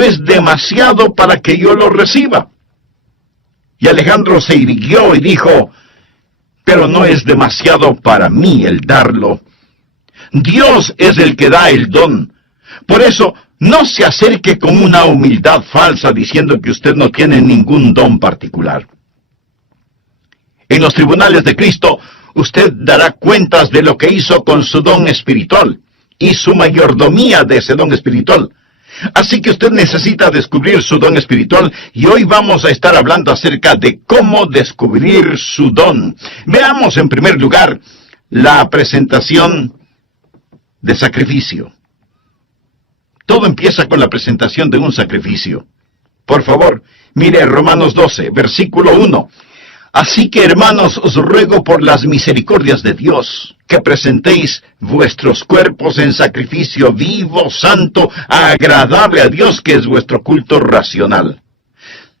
eso es demasiado para que yo lo reciba. Y Alejandro se irguió y dijo, pero no es demasiado para mí el darlo. Dios es el que da el don. Por eso, no se acerque con una humildad falsa diciendo que usted no tiene ningún don particular. En los tribunales de Cristo, usted dará cuentas de lo que hizo con su don espiritual y su mayordomía de ese don espiritual. Así que usted necesita descubrir su don espiritual y hoy vamos a estar hablando acerca de cómo descubrir su don. Veamos en primer lugar la presentación de sacrificio. Todo empieza con la presentación de un sacrificio. Por favor, mire Romanos 12, versículo 1. Así que, hermanos, os ruego por las misericordias de Dios, que presentéis vuestros cuerpos en sacrificio vivo, santo, agradable a Dios, que es vuestro culto racional.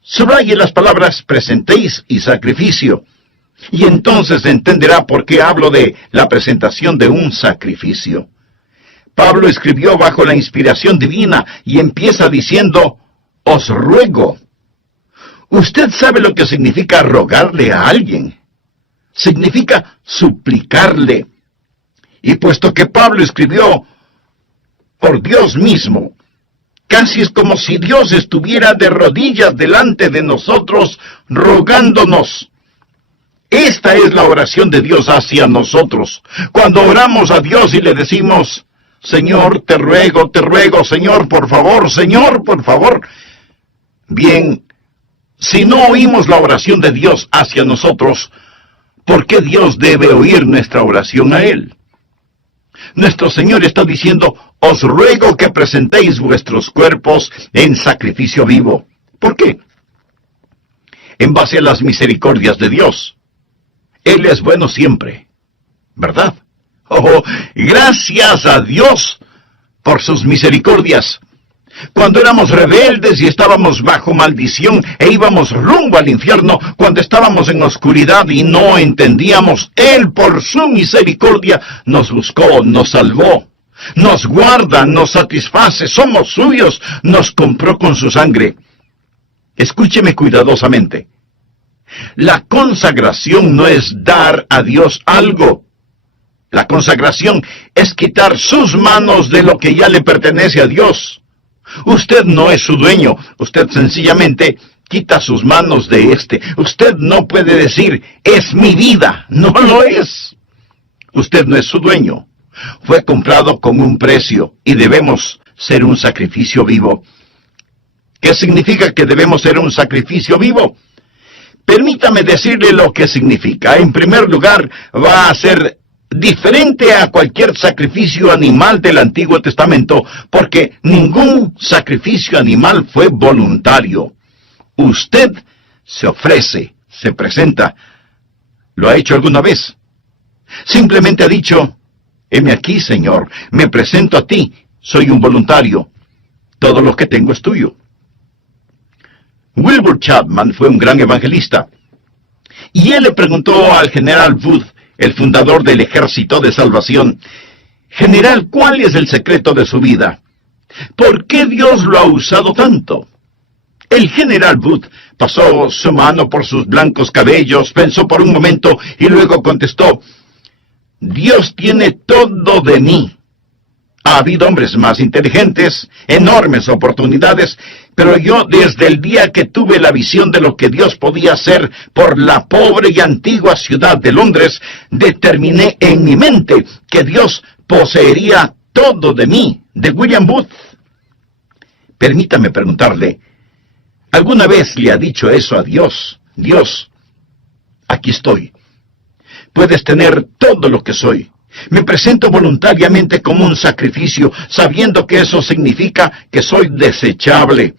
Subraye las palabras presentéis y sacrificio, y entonces entenderá por qué hablo de la presentación de un sacrificio. Pablo escribió bajo la inspiración divina y empieza diciendo, os ruego. Usted sabe lo que significa rogarle a alguien. Significa suplicarle. Y puesto que Pablo escribió por Dios mismo, casi es como si Dios estuviera de rodillas delante de nosotros, rogándonos. Esta es la oración de Dios hacia nosotros. Cuando oramos a Dios y le decimos, Señor, te ruego, Señor, por favor. Bien, si no oímos la oración de Dios hacia nosotros, ¿por qué Dios debe oír nuestra oración a Él? Nuestro Señor está diciendo, os ruego que presentéis vuestros cuerpos en sacrificio vivo. ¿Por qué? En base a las misericordias de Dios. Él es bueno siempre, ¿verdad? Oh, gracias a Dios por sus misericordias. Cuando éramos rebeldes y estábamos bajo maldición e íbamos rumbo al infierno, cuando estábamos en oscuridad y no entendíamos, Él por su misericordia nos buscó, nos salvó, nos guarda, nos satisface, somos suyos, nos compró con su sangre. Escúcheme cuidadosamente. La consagración no es dar a Dios algo. La consagración es quitar sus manos de lo que ya le pertenece a Dios. Usted no es su dueño, usted sencillamente quita sus manos de éste. Usted no puede decir, es mi vida, no lo es. Usted no es su dueño. Fue comprado con un precio y debemos ser un sacrificio vivo. ¿Qué significa que debemos ser un sacrificio vivo? Permítame decirle lo que significa. En primer lugar, va a ser diferente a cualquier sacrificio animal del Antiguo Testamento, porque ningún sacrificio animal fue voluntario. Usted se ofrece, se presenta. ¿Lo ha hecho alguna vez? Simplemente ha dicho, heme aquí, Señor, me presento a ti, soy un voluntario. Todo lo que tengo es tuyo. Wilbur Chapman fue un gran evangelista, y él le preguntó al general Wood, el fundador del Ejército de Salvación, General, ¿cuál es el secreto de su vida? ¿Por qué Dios lo ha usado tanto? El general Wood pasó su mano por sus blancos cabellos, pensó por un momento y luego contestó, Dios tiene todo de mí. Ha habido hombres más inteligentes, enormes oportunidades, pero yo desde el día que tuve la visión de lo que Dios podía hacer por la pobre y antigua ciudad de Londres, determiné en mi mente que Dios poseería todo de mí, de William Booth. Permítame preguntarle, ¿alguna vez le ha dicho eso a Dios? Dios, aquí estoy. Puedes tener todo lo que soy. Me presento voluntariamente como un sacrificio, sabiendo que eso significa que soy desechable.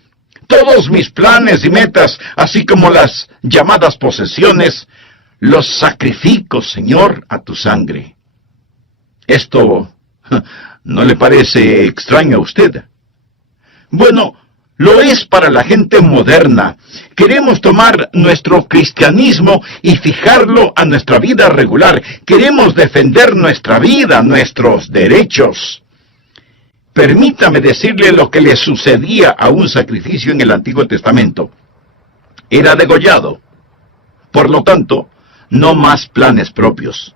Todos mis planes y metas, así como las llamadas posesiones, los sacrifico, Señor, a tu sangre. ¿Esto no le parece extraño a usted? Bueno, lo es para la gente moderna. Queremos tomar nuestro cristianismo y fijarlo a nuestra vida regular. Queremos defender nuestra vida, nuestros derechos. permítame decirle lo que le sucedía a un sacrificio en el Antiguo Testamento. Era degollado. Por lo tanto, no más planes propios.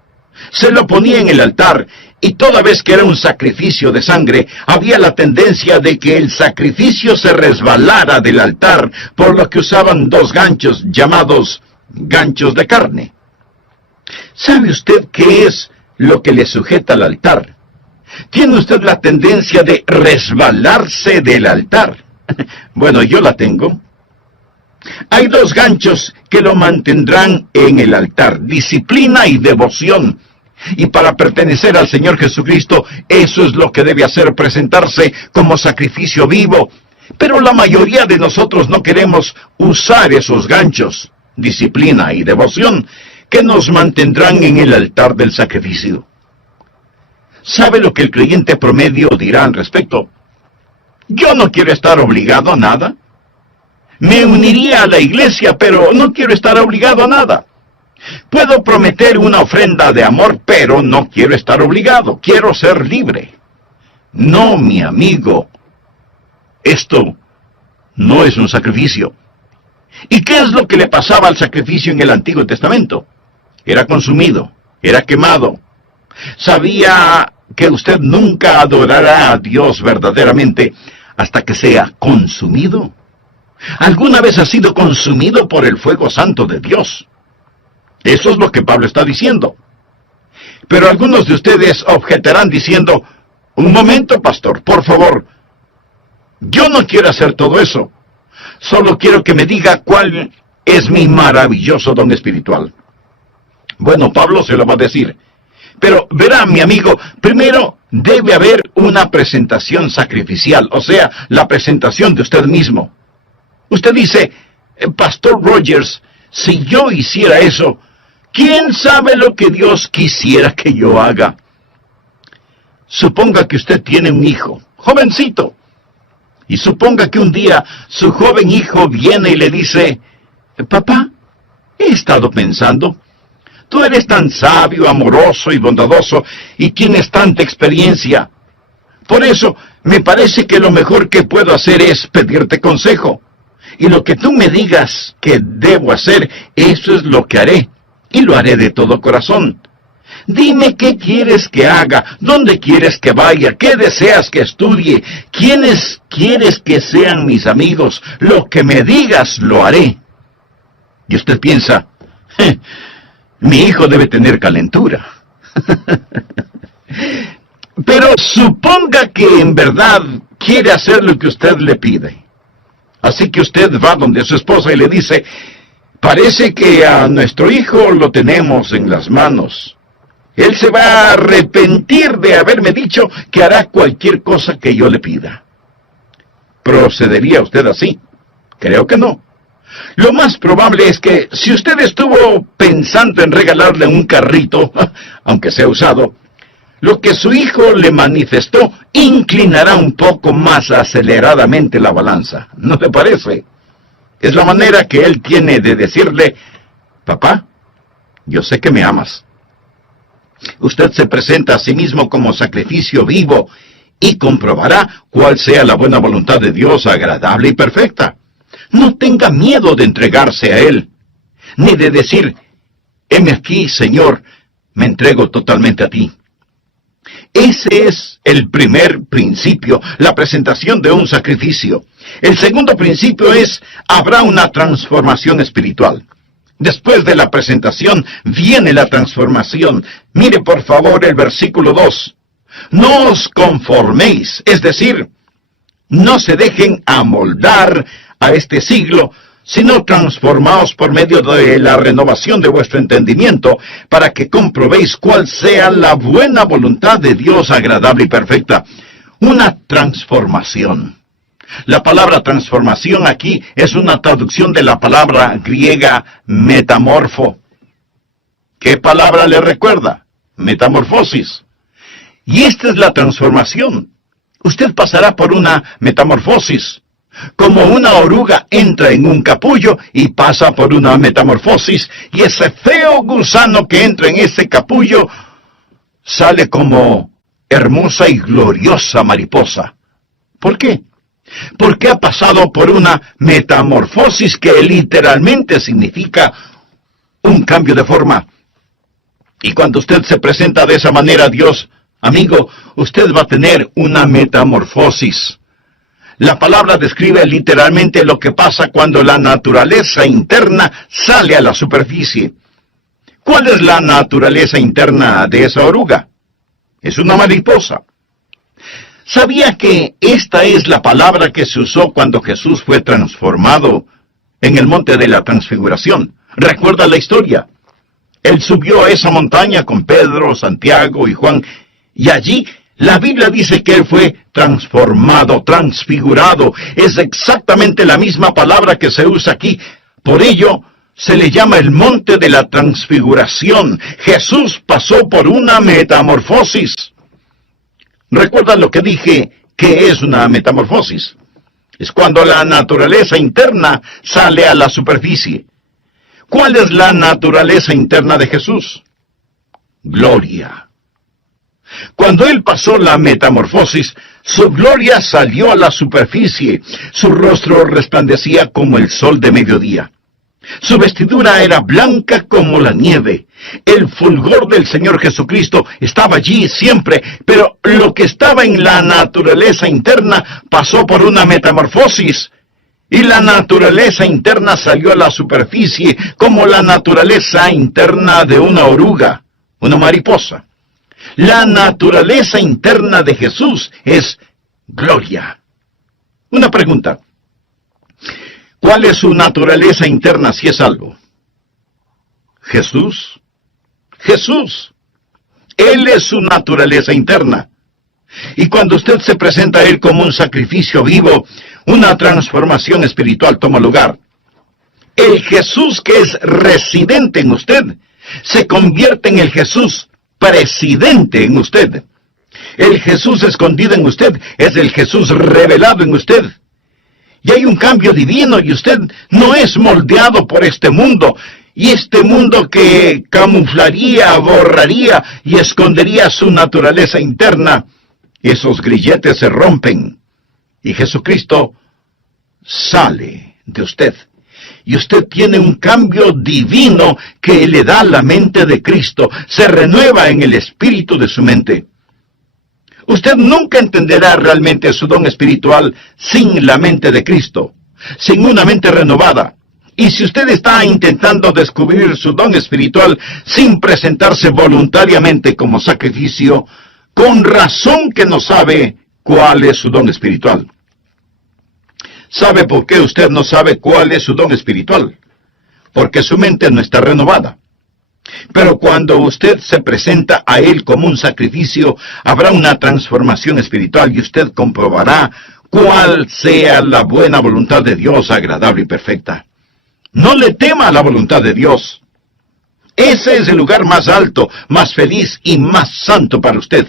Se lo ponía en el altar, y toda vez que era un sacrificio de sangre, había la tendencia de que el sacrificio se resbalara del altar, por lo que usaban 2 ganchos llamados ganchos de carne. ¿Sabe usted qué es lo que le sujeta al altar? ¿Tiene usted la tendencia de resbalarse del altar? Bueno, yo la tengo. Hay 2 ganchos que lo mantendrán en el altar: disciplina y devoción. Y para pertenecer al Señor Jesucristo, eso es lo que debe hacer, presentarse como sacrificio vivo. Pero la mayoría de nosotros no queremos usar esos ganchos, disciplina y devoción, que nos mantendrán en el altar del sacrificio. ¿Sabe lo que el creyente promedio dirá al respecto? Yo no quiero estar obligado a nada. Me uniría a la iglesia, pero no quiero estar obligado a nada. Puedo prometer una ofrenda de amor, pero no quiero estar obligado. Quiero ser libre. No, mi amigo. Esto no es un sacrificio. ¿Y qué es lo que le pasaba al sacrificio en el Antiguo Testamento? Era consumido, era quemado. ¿Sabía que usted nunca adorará a Dios verdaderamente hasta que sea consumido? ¿Alguna vez ha sido consumido por el fuego santo de Dios? Eso es lo que Pablo está diciendo. Pero algunos de ustedes objetarán diciendo: un momento, pastor, por favor. Yo no quiero hacer todo eso. Solo quiero que me diga cuál es mi maravilloso don espiritual. Bueno, Pablo se lo va a decir. Pero verá, mi amigo, primero debe haber una presentación sacrificial, o sea, la presentación de usted mismo. Usted dice: Pastor Rogers, si yo hiciera eso, ¿quién sabe lo que Dios quisiera que yo haga? Suponga que usted tiene un hijo, jovencito, y suponga que un día su joven hijo viene y le dice: papá, he estado pensando, tú eres tan sabio, amoroso y bondadoso, y tienes tanta experiencia. Por eso, me parece que lo mejor que puedo hacer es pedirte consejo. Y lo que tú me digas que debo hacer, eso es lo que haré. Y lo haré de todo corazón. Dime qué quieres que haga, dónde quieres que vaya, qué deseas que estudie, quiénes quieres que sean mis amigos. Lo que me digas, lo haré. Y usted piensa: mi hijo debe tener calentura. Pero suponga que en verdad quiere hacer lo que usted le pide. Así que usted va donde su esposa y le dice: parece que a nuestro hijo lo tenemos en las manos. Él se va a arrepentir de haberme dicho que hará cualquier cosa que yo le pida. ¿Procedería usted así? Creo que no. Lo más probable es que si usted estuvo pensando en regalarle un carrito, aunque sea usado, lo que su hijo le manifestó inclinará un poco más aceleradamente la balanza. ¿No te parece? Es la manera que él tiene de decirle: papá, yo sé que me amas. Usted se presenta a sí mismo como sacrificio vivo y comprobará cuál sea la buena voluntad de Dios, agradable y perfecta. No tenga miedo de entregarse a Él, ni de decir: heme aquí, Señor, me entrego totalmente a ti. Ese es el primer principio, la presentación de un sacrificio. El segundo principio es: habrá una transformación espiritual. Después de la presentación viene la transformación. Mire por favor el versículo 2. No os conforméis, es decir, no se dejen amoldar a este siglo, sino transformaos por medio de la renovación de vuestro entendimiento, para que comprobéis cuál sea la buena voluntad de Dios, agradable y perfecta. Una transformación. La palabra transformación aquí es una traducción de la palabra griega metamorfo. ¿Qué palabra le recuerda? Metamorfosis. Y esta es la transformación. Usted pasará por una metamorfosis. Como una oruga entra en un capullo y pasa por una metamorfosis, y ese feo gusano que entra en ese capullo sale como hermosa y gloriosa mariposa. ¿Por qué? Porque ha pasado por una metamorfosis que literalmente significa un cambio de forma. Y cuando usted se presenta de esa manera a Dios, amigo, usted va a tener una metamorfosis. La palabra describe literalmente lo que pasa cuando la naturaleza interna sale a la superficie. ¿Cuál es la naturaleza interna de esa oruga? Es una mariposa. ¿Sabía que esta es la palabra que se usó cuando Jesús fue transformado en el monte de la transfiguración? ¿Recuerda la historia? Él subió a esa montaña con Pedro, Santiago y Juan, y allí la Biblia dice que él fue transformado, transfigurado. Es exactamente la misma palabra que se usa aquí. Por ello, se le llama el monte de la transfiguración. Jesús pasó por una metamorfosis. ¿Recuerdan lo que dije que es una metamorfosis? Es cuando la naturaleza interna sale a la superficie. ¿Cuál es la naturaleza interna de Jesús? Gloria. Cuando Él pasó la metamorfosis, su gloria salió a la superficie. Su rostro resplandecía como el sol de mediodía. Su vestidura era blanca como la nieve. El fulgor del Señor Jesucristo estaba allí siempre, pero lo que estaba en la naturaleza interna pasó por una metamorfosis. Y la naturaleza interna salió a la superficie como la naturaleza interna de una oruga, una mariposa. La naturaleza interna de Jesús es gloria. Una pregunta. ¿Cuál es su naturaleza interna si es algo? Jesús. Jesús. Él es su naturaleza interna. Y cuando usted se presenta a Él como un sacrificio vivo, una transformación espiritual toma lugar. El Jesús que es residente en usted se convierte en el Jesús presidente en usted. El Jesús escondido en usted es el Jesús revelado en usted. Y hay un cambio divino y usted no es moldeado por este mundo. Y este mundo que camuflaría, borraría y escondería su naturaleza interna, esos grilletes se rompen. Y Jesucristo sale de usted. Y usted tiene un cambio divino que le da la mente de Cristo. Se renueva en el espíritu de su mente. Usted nunca entenderá realmente su don espiritual sin la mente de Cristo, sin una mente renovada. Y si usted está intentando descubrir su don espiritual sin presentarse voluntariamente como sacrificio, con razón que no sabe cuál es su don espiritual. ¿Sabe por qué usted no sabe cuál es su don espiritual? Porque su mente no está renovada. Pero cuando usted se presenta a Él como un sacrificio, habrá una transformación espiritual y usted comprobará cuál sea la buena voluntad de Dios, agradable y perfecta. No le tema a la voluntad de Dios. Ese es el lugar más alto, más feliz y más santo para usted.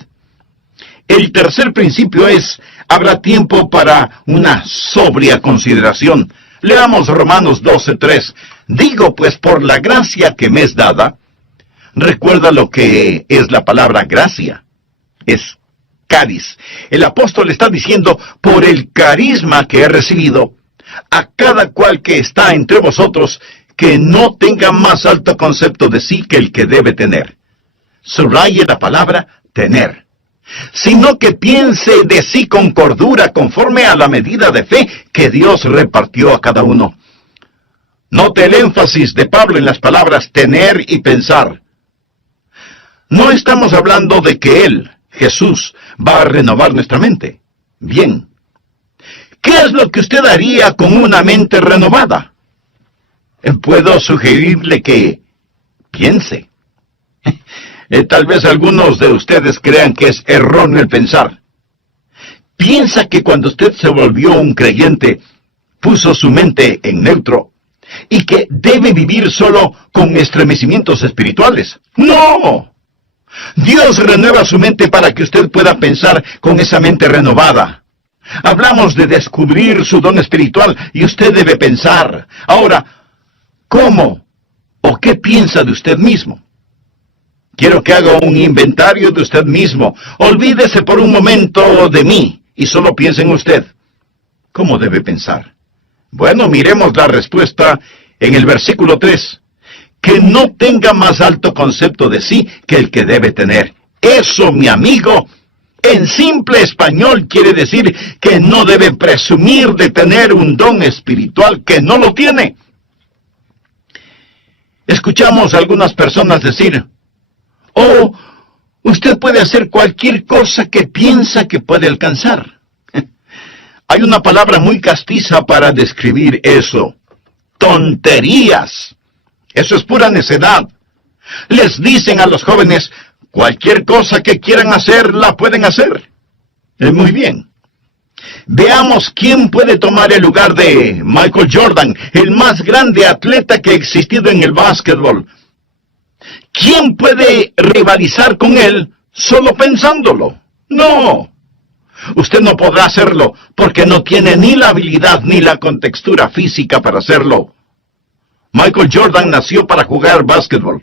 El tercer principio es, habrá tiempo para una sobria consideración. Leamos Romanos 12:3. Digo pues por la gracia que me es dada. Recuerda lo que es la palabra gracia. Es caris. El apóstol está diciendo, por el carisma que he recibido, a cada cual que está entre vosotros, que no tenga más alto concepto de sí que el que debe tener. Subraye la palabra tener. Sino que piense de sí con cordura, conforme a la medida de fe que Dios repartió a cada uno. Note el énfasis de Pablo en las palabras tener y pensar. No estamos hablando de que Él, Jesús, va a renovar nuestra mente. Bien. ¿Qué es lo que usted haría con una mente renovada? Puedo sugerirle que piense. Tal vez algunos de ustedes crean que es erróneo el pensar. Piensa que cuando usted se volvió un creyente, puso su mente en neutro, y que debe vivir solo con estremecimientos espirituales. ¡No! Dios renueva su mente para que usted pueda pensar con esa mente renovada. Hablamos de descubrir su don espiritual y usted debe pensar. Ahora, ¿cómo o qué piensa de usted mismo? Quiero que haga un inventario de usted mismo. Olvídese por un momento de mí y solo piense en usted. ¿Cómo debe pensar? Bueno, miremos la respuesta en el versículo 3. Que no tenga más alto concepto de sí que el que debe tener. Eso, mi amigo, en simple español quiere decir que no debe presumir de tener un don espiritual que no lo tiene. Escuchamos a algunas personas decir, oh, usted puede hacer cualquier cosa que piensa que puede alcanzar. Hay una palabra muy castiza para describir eso. Tonterías. Eso es pura necedad. Les dicen a los jóvenes, cualquier cosa que quieran hacer, la pueden hacer. Muy bien. Veamos quién puede tomar el lugar de Michael Jordan, el más grande atleta que ha existido en el básquetbol. ¿Quién puede rivalizar con él solo pensándolo? No. Usted no podrá hacerlo porque no tiene ni la habilidad ni la contextura física para hacerlo. Michael Jordan nació para jugar básquetbol.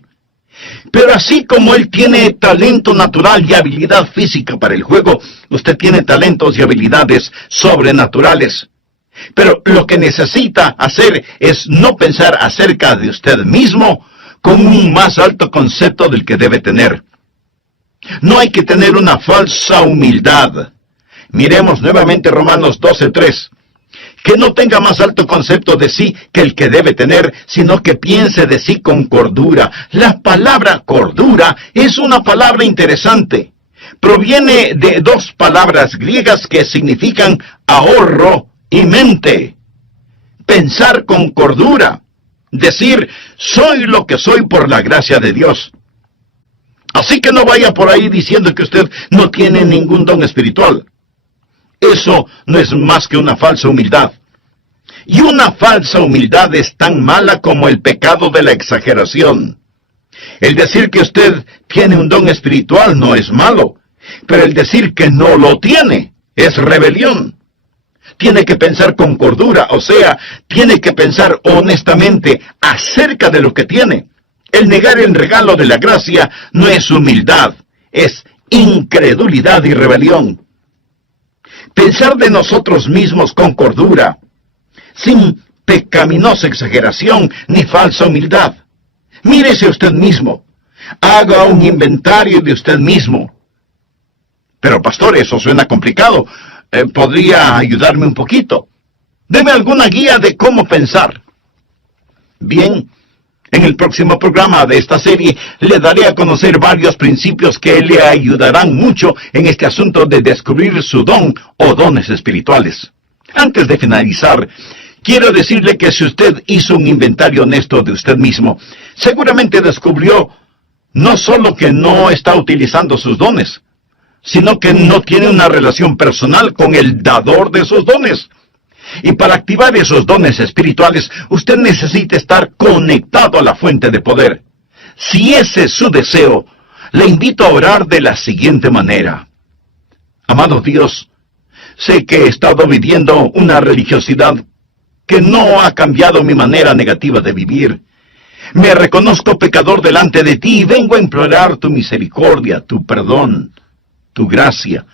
Pero así como él tiene talento natural y habilidad física para el juego, usted tiene talentos y habilidades sobrenaturales. Pero lo que necesita hacer es no pensar acerca de usted mismo con un más alto concepto del que debe tener. No hay que tener una falsa humildad. Miremos nuevamente Romanos 12:3. Que no tenga más alto concepto de sí que el que debe tener, sino que piense de sí con cordura. La palabra cordura es una palabra interesante. Proviene de dos palabras griegas que significan ahorro y mente. Pensar con cordura. Decir, soy lo que soy por la gracia de Dios. Así que no vaya por ahí diciendo que usted no tiene ningún don espiritual. Eso no es más que una falsa humildad. Y una falsa humildad es tan mala como el pecado de la exageración. El decir que usted tiene un don espiritual no es malo, pero el decir que no lo tiene es rebelión. Tiene que pensar con cordura, o sea, tiene que pensar honestamente acerca de lo que tiene. El negar el regalo de la gracia no es humildad, es incredulidad y rebelión. Pensar de nosotros mismos con cordura, sin pecaminosa exageración ni falsa humildad. Mírese usted mismo. Haga un inventario de usted mismo. Pero pastor, eso suena complicado. ¿Podría ayudarme un poquito? Deme alguna guía de cómo pensar. Bien, en el próximo programa de esta serie le daré a conocer varios principios que le ayudarán mucho en este asunto de descubrir su don o dones espirituales. Antes de finalizar, quiero decirle que si usted hizo un inventario honesto de usted mismo, seguramente descubrió no solo que no está utilizando sus dones, sino que no tiene una relación personal con el dador de esos dones. Y para activar esos dones espirituales, usted necesita estar conectado a la fuente de poder. Si ese es su deseo, le invito a orar de la siguiente manera. Amado Dios, sé que he estado viviendo una religiosidad que no ha cambiado mi manera negativa de vivir. Me reconozco pecador delante de ti y vengo a implorar tu misericordia, tu perdón, tu gracia.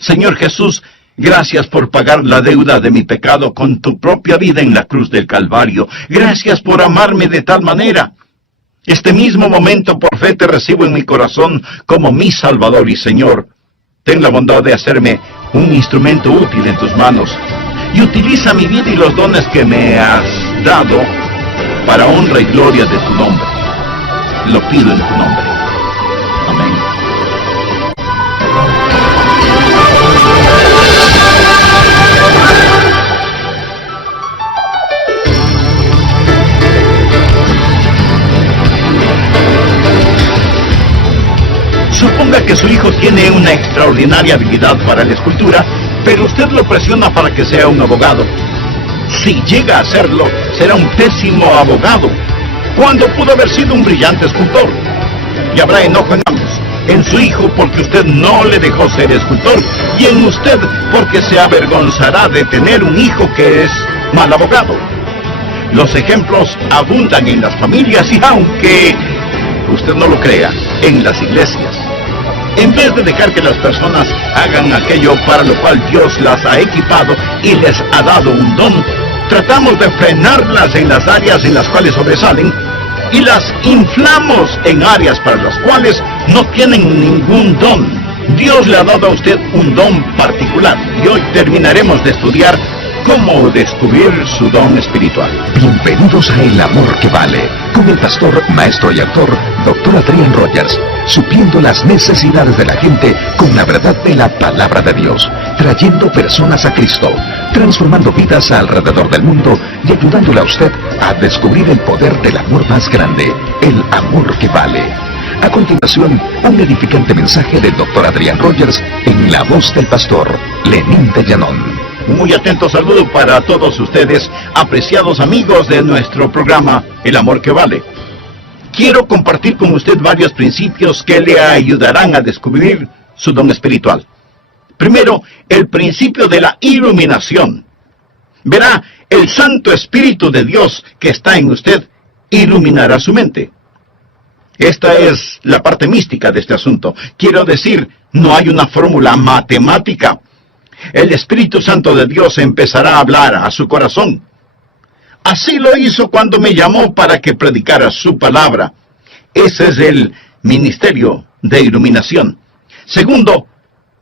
Señor Jesús, gracias por pagar la deuda de mi pecado con tu propia vida en la cruz del Calvario. Gracias por amarme de tal manera. Este mismo momento por fe te recibo en mi corazón como mi Salvador y Señor. Ten la bondad de hacerme un instrumento útil en tus manos y utiliza mi vida y los dones que me has dado para honra y gloria de tu nombre. Lo pido en tu nombre. Amén. Suponga que su hijo tiene una extraordinaria habilidad para la escultura, pero usted lo presiona para que sea un abogado. Si llega a serlo, será un pésimo abogado, cuando pudo haber sido un brillante escultor. Y habrá enojo en su hijo porque usted no le dejó ser escultor, y en usted porque se avergonzará de tener un hijo que es mal abogado. Los ejemplos abundan en las familias y aunque usted no lo crea, en las iglesias. En vez de dejar que las personas hagan aquello para lo cual Dios las ha equipado y les ha dado un don, tratamos de frenarlas en las áreas en las cuales sobresalen y las inflamos en áreas para las cuales no tienen ningún don. Dios le ha dado a usted un don particular y hoy terminaremos de estudiar cómo descubrir su don espiritual. Bienvenidos a El Amor que Vale, con el pastor, maestro y actor, Dr. Adrian Rogers, supliendo las necesidades de la gente con la verdad de la palabra de Dios, trayendo personas a Cristo, transformando vidas alrededor del mundo y ayudándole a usted a descubrir el poder del amor más grande, el amor que vale. A continuación, un edificante mensaje del Dr. Adrian Rogers en la voz del pastor Lenín de Llanón. Un muy atento saludo para todos ustedes, apreciados amigos de nuestro programa El Amor que Vale. Quiero compartir con usted varios principios que le ayudarán a descubrir su don espiritual. Primero, el principio de la iluminación. Verá, el Santo Espíritu de Dios que está en usted iluminará su mente. Esta es la parte mística de este asunto. Quiero decir, no hay una fórmula matemática. El Espíritu Santo de Dios empezará a hablar a su corazón. Así lo hizo cuando me llamó para que predicara su palabra. Ese es el ministerio de iluminación. Segundo,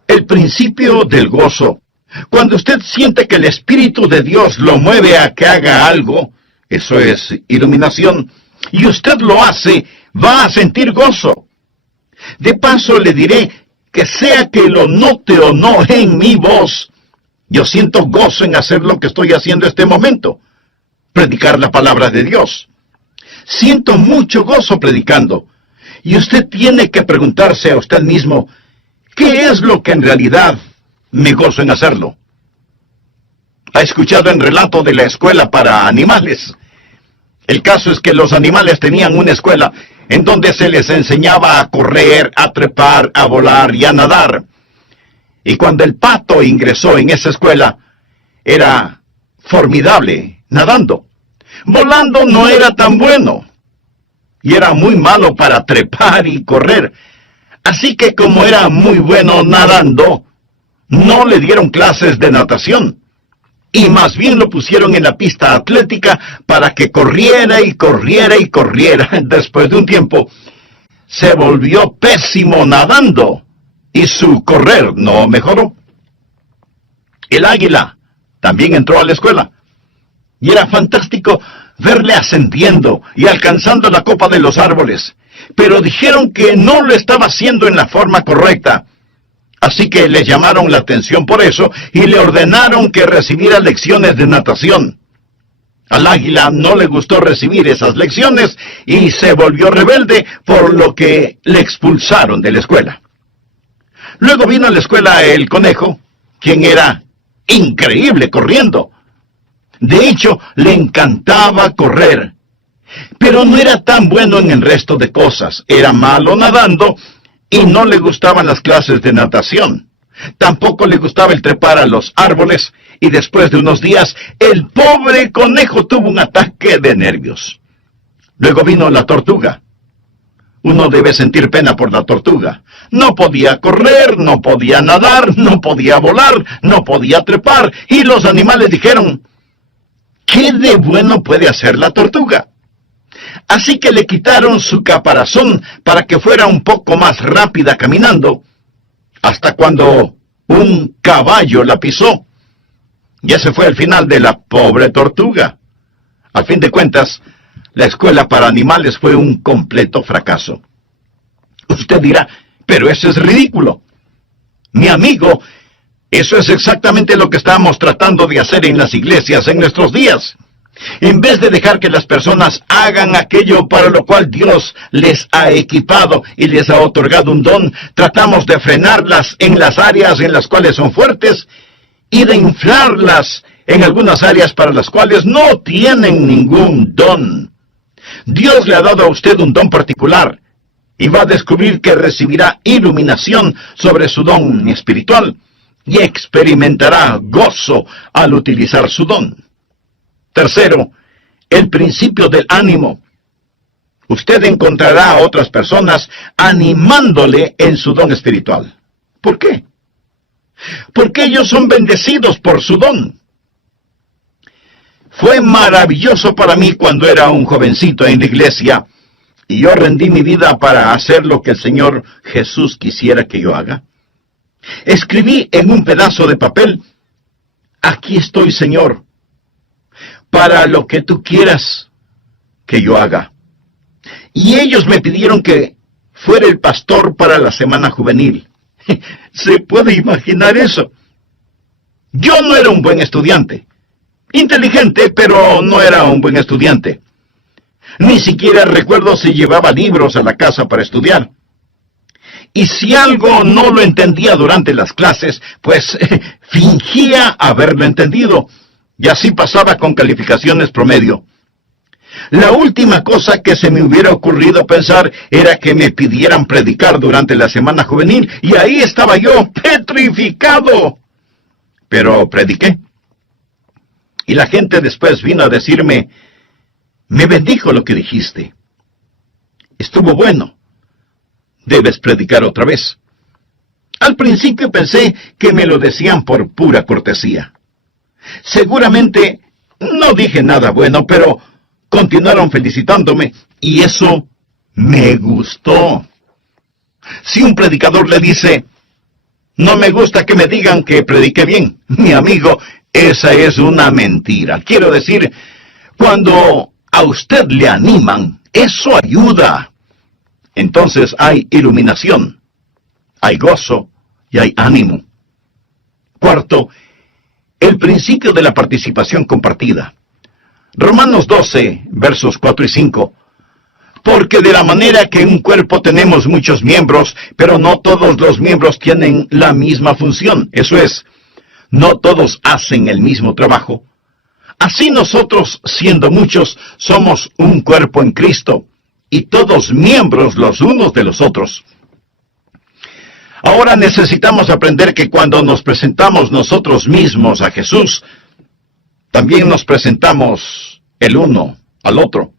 el principio del gozo. Cuando usted siente que el Espíritu de Dios lo mueve a que haga algo, eso es iluminación, y usted lo hace, va a sentir gozo. De paso le diré que sea que lo note o no en mi voz, yo siento gozo en hacer lo que estoy haciendo en este momento, predicar la palabra de Dios. Siento mucho gozo predicando, y usted tiene que preguntarse a usted mismo, ¿qué es lo que en realidad me gozo en hacerlo? ¿Ha escuchado el relato de la escuela para animales? El caso es que los animales tenían una escuela en donde se les enseñaba a correr, a trepar, a volar y a nadar. Y cuando el pato ingresó en esa escuela, era formidable nadando. Volando no era tan bueno, y era muy malo para trepar y correr. Así que como era muy bueno nadando, no le dieron clases de natación. Y más bien lo pusieron en la pista atlética para que corriera y corriera y corriera. Después de un tiempo, se volvió pésimo nadando y su correr no mejoró. El águila también entró a la escuela y era fantástico verle ascendiendo y alcanzando la copa de los árboles. Pero dijeron que no lo estaba haciendo en la forma correcta. Así que le llamaron la atención por eso y le ordenaron que recibiera lecciones de natación. Al águila no le gustó recibir esas lecciones y se volvió rebelde, por lo que le expulsaron de la escuela. Luego vino a la escuela el conejo, quien era increíble corriendo. De hecho, le encantaba correr, pero no era tan bueno en el resto de cosas. Era malo nadando y no le gustaban las clases de natación. Tampoco le gustaba el trepar a los árboles, y después de unos días, el pobre conejo tuvo un ataque de nervios. Luego vino la tortuga. Uno debe sentir pena por la tortuga. No podía correr, no podía nadar, no podía volar, no podía trepar, y los animales dijeron, ¿qué de bueno puede hacer la tortuga? Así que le quitaron su caparazón para que fuera un poco más rápida caminando, hasta cuando un caballo la pisó. Y ese fue el final de la pobre tortuga. A fin de cuentas, la escuela para animales fue un completo fracaso. Usted dirá, pero eso es ridículo. Mi amigo, eso es exactamente lo que estamos tratando de hacer en las iglesias en nuestros días. En vez de dejar que las personas hagan aquello para lo cual Dios les ha equipado y les ha otorgado un don, tratamos de frenarlas en las áreas en las cuales son fuertes y de inflarlas en algunas áreas para las cuales no tienen ningún don. Dios le ha dado a usted un don particular y va a descubrir que recibirá iluminación sobre su don espiritual y experimentará gozo al utilizar su don. Tercero, el principio del ánimo. usted encontrará a otras personas animándole en su don espiritual. ¿Por qué? Porque ellos son bendecidos por su don. Fue maravilloso para mí cuando era un jovencito en la iglesia y yo rendí mi vida para hacer lo que el Señor Jesús quisiera que yo haga. Escribí en un pedazo de papel: aquí estoy, Señor, para lo que tú quieras que yo haga. Y ellos me pidieron que fuera el pastor para la semana juvenil. ¿Se puede imaginar eso? Yo no era un buen estudiante. Inteligente, pero no era un buen estudiante. Ni siquiera recuerdo si llevaba libros a la casa para estudiar. Y si algo no lo entendía durante las clases, pues fingía haberlo entendido. Y así pasaba con calificaciones promedio. La última cosa que se me hubiera ocurrido pensar era que me pidieran predicar durante la semana juvenil, y ahí estaba yo, petrificado. Pero prediqué. Y la gente después vino a decirme: me bendijo lo que dijiste. Estuvo bueno. Debes predicar otra vez. Al principio pensé que me lo decían por pura cortesía. Seguramente no dije nada bueno, pero continuaron felicitándome, y eso me gustó. Si un predicador le dice: no me gusta que me digan que prediqué bien, mi amigo, esa es una mentira. Quiero decir, cuando a usted le animan, eso ayuda. Entonces hay iluminación, hay gozo y hay ánimo. Cuarto, el principio de la participación compartida. Romanos 12, versos 4 y 5. Porque de la manera que en un cuerpo tenemos muchos miembros, pero no todos los miembros tienen la misma función. Eso es, no todos hacen el mismo trabajo. Así nosotros, siendo muchos, somos un cuerpo en Cristo, y todos miembros los unos de los otros. Ahora necesitamos aprender que cuando nos presentamos nosotros mismos a Jesús, también nos presentamos el uno al otro.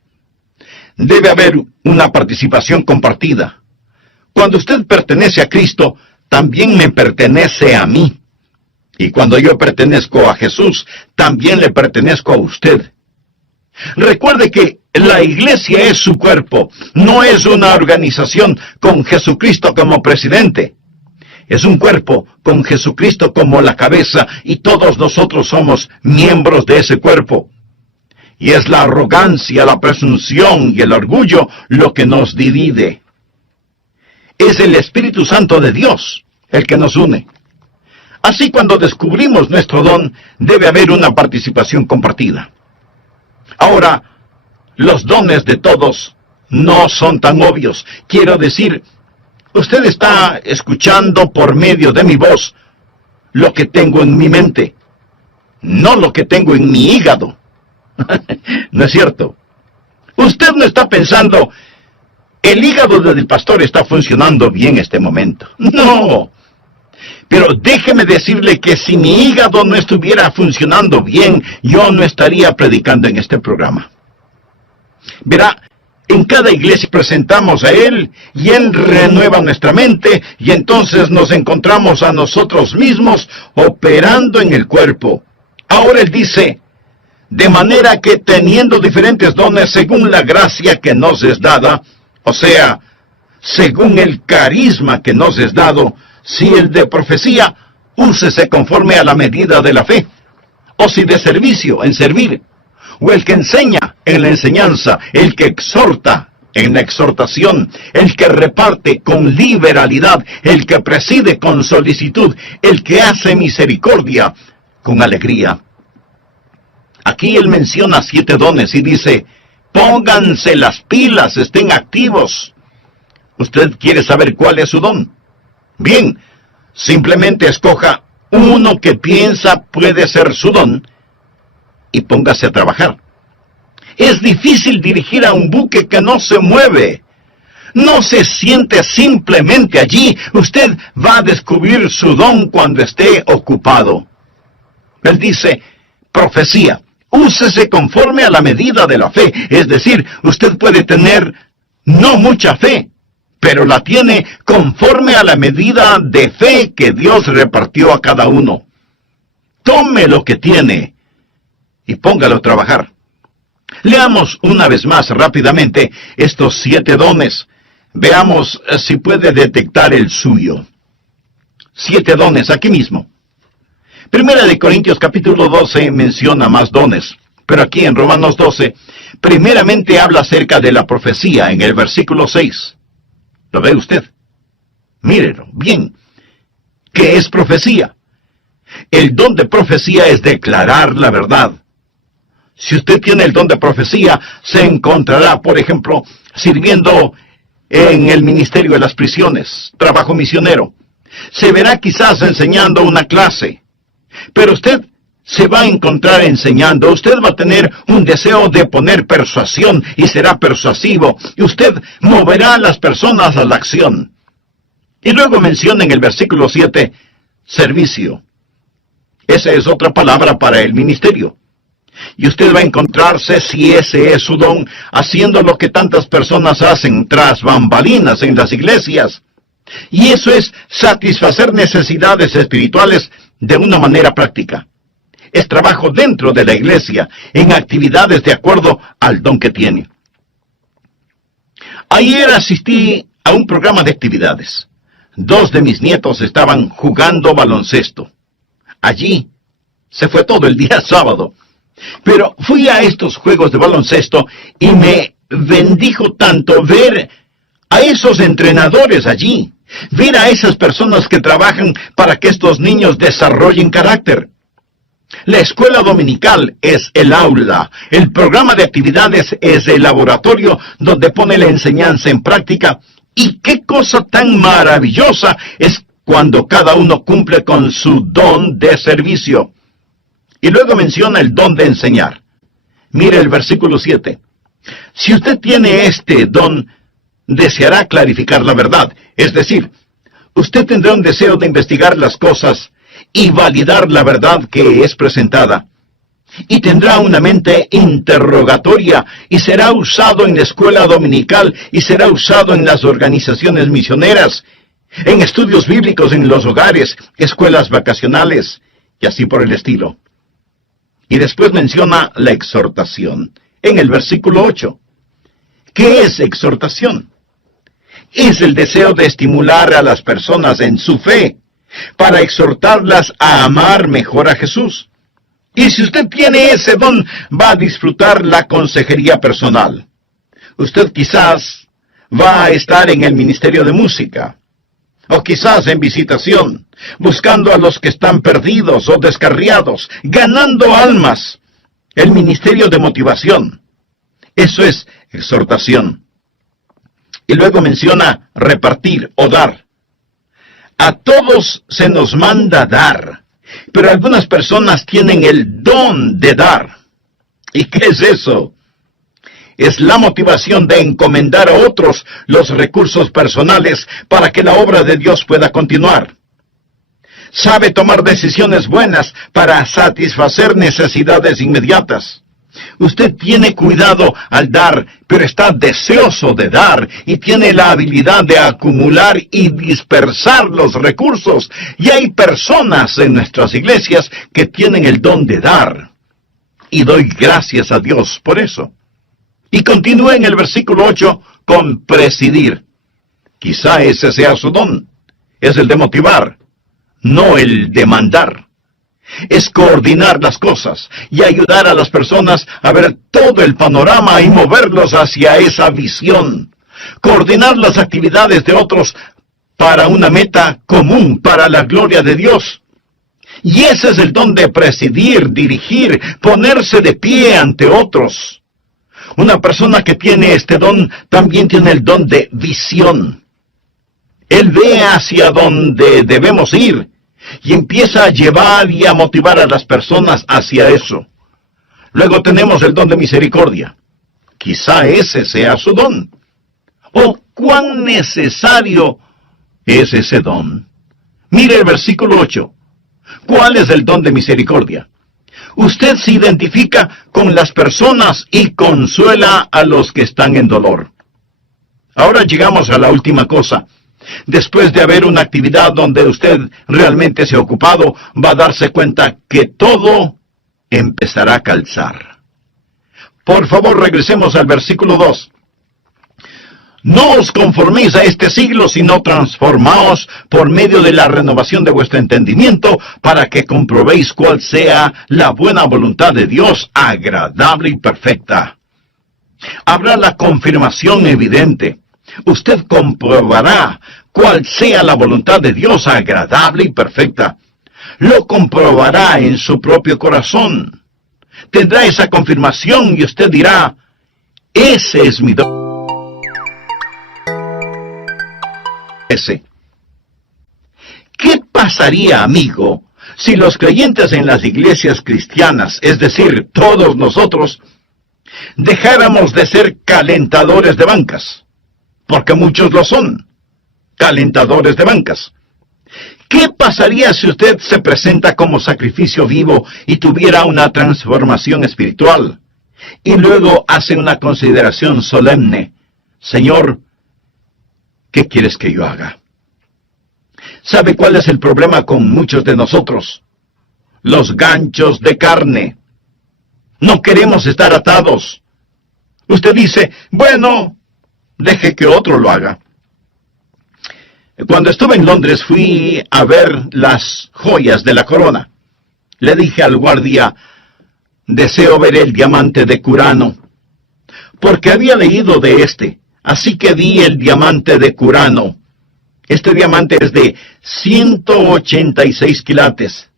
Debe haber una participación compartida. Cuando usted pertenece a Cristo, también me pertenece a mí. Y cuando yo pertenezco a Jesús, también le pertenezco a usted. Recuerde que la iglesia es su cuerpo, no es una organización con Jesucristo como presidente. Es un cuerpo con Jesucristo como la cabeza, y todos nosotros somos miembros de ese cuerpo. Y es la arrogancia, la presunción y el orgullo lo que nos divide. Es el Espíritu Santo de Dios el que nos une. Así, cuando descubrimos nuestro don, debe haber una participación compartida. Ahora, los dones de todos no son tan obvios. Quiero decir, usted está escuchando por medio de mi voz lo que tengo en mi mente, no lo que tengo en mi hígado. ¿No es cierto? Usted no está pensando: el hígado del pastor está funcionando bien este momento. No. Pero déjeme decirle que si mi hígado no estuviera funcionando bien, yo no estaría predicando en este programa. Verá, en cada iglesia presentamos a Él, y Él renueva nuestra mente, y entonces nos encontramos a nosotros mismos operando en el cuerpo. Ahora Él dice: de manera que teniendo diferentes dones según la gracia que nos es dada, o sea, según el carisma que nos es dado, si el de profecía, úsese conforme a la medida de la fe, o si de servicio, en servir, o el que enseña, en la enseñanza, el que exhorta, en la exhortación, el que reparte con liberalidad, el que preside con solicitud, el que hace misericordia con alegría. Aquí él menciona 7 dones y dice: pónganse las pilas, estén activos. ¿Usted quiere saber cuál es su don? Bien, simplemente escoja uno que piensa puede ser su don y póngase a trabajar. Es difícil dirigir a un buque que no se mueve. No se siente simplemente allí. Usted va a descubrir su don cuando esté ocupado. Él dice: profecía, úsese conforme a la medida de la fe. Es decir, usted puede tener no mucha fe, pero la tiene conforme a la medida de fe que Dios repartió a cada uno. Tome lo que tiene y póngalo a trabajar. Leamos una vez más rápidamente estos 7 dones. Veamos si puede detectar el suyo. 7 dones aquí mismo. Primera de Corintios capítulo 12 menciona más dones, pero aquí en Romanos 12, primeramente habla acerca de la profecía en el versículo 6. ¿Lo ve usted? Mírelo bien. ¿Qué es profecía? El don de profecía es declarar la verdad. Si usted tiene el don de profecía, se encontrará, por ejemplo, sirviendo en el ministerio de las prisiones, trabajo misionero. Se verá quizás enseñando una clase, pero usted se va a encontrar enseñando. Usted va a tener un deseo de poner persuasión y será persuasivo, y usted moverá a las personas a la acción. Y luego menciona en el versículo 7, servicio. Esa es otra palabra para el ministerio. Y usted va a encontrarse, si ese es su don, haciendo lo que tantas personas hacen tras bambalinas en las iglesias. Y eso es satisfacer necesidades espirituales de una manera práctica. Es trabajo dentro de la iglesia, en actividades de acuerdo al don que tiene. Ayer asistí a un programa de actividades. 2 de mis nietos estaban jugando baloncesto. Allí se fue todo el día sábado. Pero fui a estos juegos de baloncesto y me bendijo tanto ver a esos entrenadores allí, ver a esas personas que trabajan para que estos niños desarrollen carácter. La escuela dominical es el aula, el programa de actividades es el laboratorio donde pone la enseñanza en práctica, y qué cosa tan maravillosa es cuando cada uno cumple con su don de servicio. Y luego menciona el don de enseñar. Mire el versículo 7. Si usted tiene este don, deseará clarificar la verdad. Es decir, usted tendrá un deseo de investigar las cosas y validar la verdad que es presentada. Y tendrá una mente interrogatoria y será usado en la escuela dominical y será usado en las organizaciones misioneras, en estudios bíblicos en los hogares, escuelas vacacionales y así por el estilo. Y después menciona la exhortación, en el versículo 8. ¿Qué es exhortación? Es el deseo de estimular a las personas en su fe, para exhortarlas a amar mejor a Jesús. Y si usted tiene ese don, va a disfrutar la consejería personal. Usted quizás va a estar en el ministerio de música, o quizás en visitación, buscando a los que están perdidos o descarriados, ganando almas. El ministerio de motivación. Eso es exhortación. Y luego menciona repartir o dar. A todos se nos manda dar, pero algunas personas tienen el don de dar. ¿Y qué es eso? Es la motivación de encomendar a otros los recursos personales para que la obra de Dios pueda continuar. Sabe tomar decisiones buenas para satisfacer necesidades inmediatas. Usted tiene cuidado al dar, pero está deseoso de dar y tiene la habilidad de acumular y dispersar los recursos. Y hay personas en nuestras iglesias que tienen el don de dar. Y doy gracias a Dios por eso. Y continúa en el versículo 8 con presidir. Quizá ese sea su don. Es el de motivar, no el de mandar. Es coordinar las cosas y ayudar a las personas a ver todo el panorama y moverlos hacia esa visión. Coordinar las actividades de otros para una meta común, para la gloria de Dios. Y ese es el don de presidir, dirigir, ponerse de pie ante otros. Una persona que tiene este don también tiene el don de visión. Él ve hacia donde debemos ir y empieza a llevar y a motivar a las personas hacia eso. Luego tenemos el don de misericordia. Quizá ese sea su don. ¿O cuán necesario es ese don? Mire el versículo 8. ¿Cuál es el don de misericordia? Usted se identifica con las personas y consuela a los que están en dolor. Ahora llegamos a la última cosa. Después de haber una actividad donde usted realmente se ha ocupado, va a darse cuenta que todo empezará a calzar. Por favor, regresemos al versículo 2. No os conforméis a este siglo, sino transformaos por medio de la renovación de vuestro entendimiento, para que comprobéis cuál sea la buena voluntad de Dios, agradable y perfecta. Habrá la confirmación evidente. Usted comprobará cuál sea la voluntad de Dios, agradable y perfecta. Lo comprobará en su propio corazón. Tendrá esa confirmación y usted dirá, ese es mi don. ¿Qué pasaría, amigo, si los creyentes en las iglesias cristianas, es decir, todos nosotros, dejáramos de ser calentadores de bancas? Porque muchos lo son, calentadores de bancas. ¿Qué pasaría si usted se presenta como sacrificio vivo y tuviera una transformación espiritual? Y luego hace una consideración solemne. Señor, ¿qué quieres que yo haga? ¿Sabe cuál es el problema con muchos de nosotros? Los ganchos de carne. No queremos estar atados. Usted dice, bueno, deje que otro lo haga. Cuando estuve en Londres fui a ver las joyas de la corona. Le dije al guardia, deseo ver el diamante de Curano, porque había leído de este. Así que vi el diamante de Curano. Este diamante es de 186 quilates.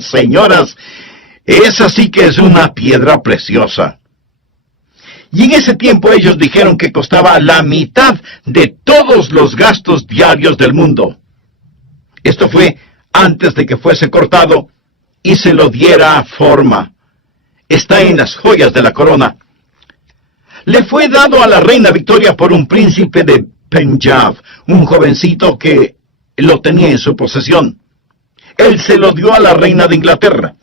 Señoras, esa sí que es una piedra preciosa. Y en ese tiempo ellos dijeron que costaba la mitad de todos los gastos diarios del mundo. Esto fue antes de que fuese cortado y se lo diera forma. Está en las joyas de la corona. Le fue dado a la reina Victoria por un príncipe de Punjab, un jovencito que lo tenía en su posesión. Él se lo dio a la reina de Inglaterra.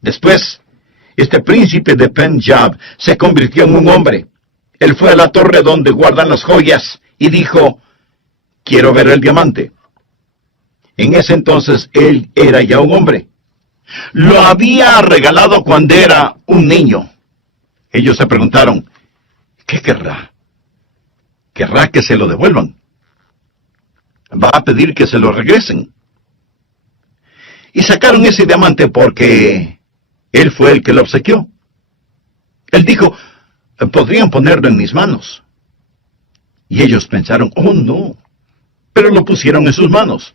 Después, este príncipe de Punjab se convirtió en un hombre. Él fue a la torre donde guardan las joyas y dijo, quiero ver el diamante. En ese entonces él era ya un hombre. Lo había regalado cuando era un niño. Ellos se preguntaron, ¿qué querrá? ¿Querrá que se lo devuelvan? ¿Va a pedir que se lo regresen? Y sacaron ese diamante porque él fue el que lo obsequió. Él dijo, podrían ponerlo en mis manos. Y ellos pensaron, oh no, pero lo pusieron en sus manos.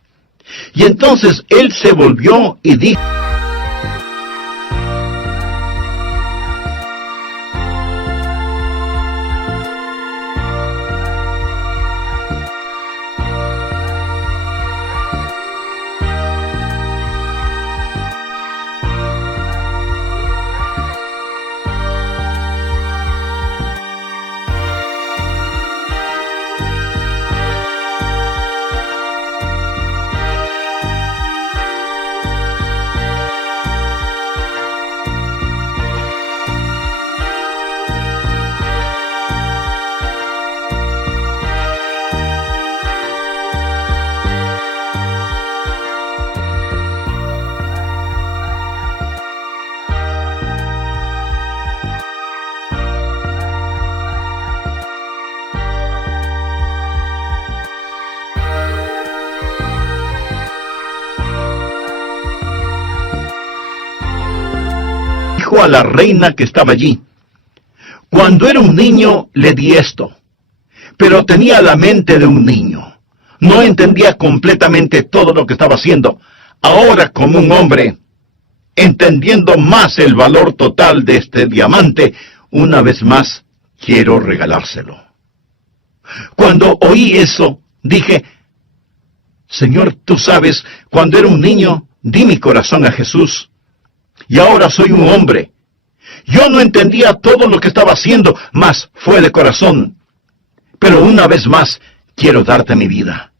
Y entonces él se volvió y dijo, a la reina que estaba allí, cuando era un niño le di esto, pero tenía la mente de un niño. No entendía completamente todo lo que estaba haciendo. Ahora, como un hombre, entendiendo más el valor total de este diamante, una vez más quiero regalárselo. Cuando oí eso, dije, Señor, tú sabes, cuando era un niño, di mi corazón a Jesús. Y ahora soy un hombre. Yo no entendía todo lo que estaba haciendo, mas fue de corazón. Pero una vez más, quiero darte mi vida.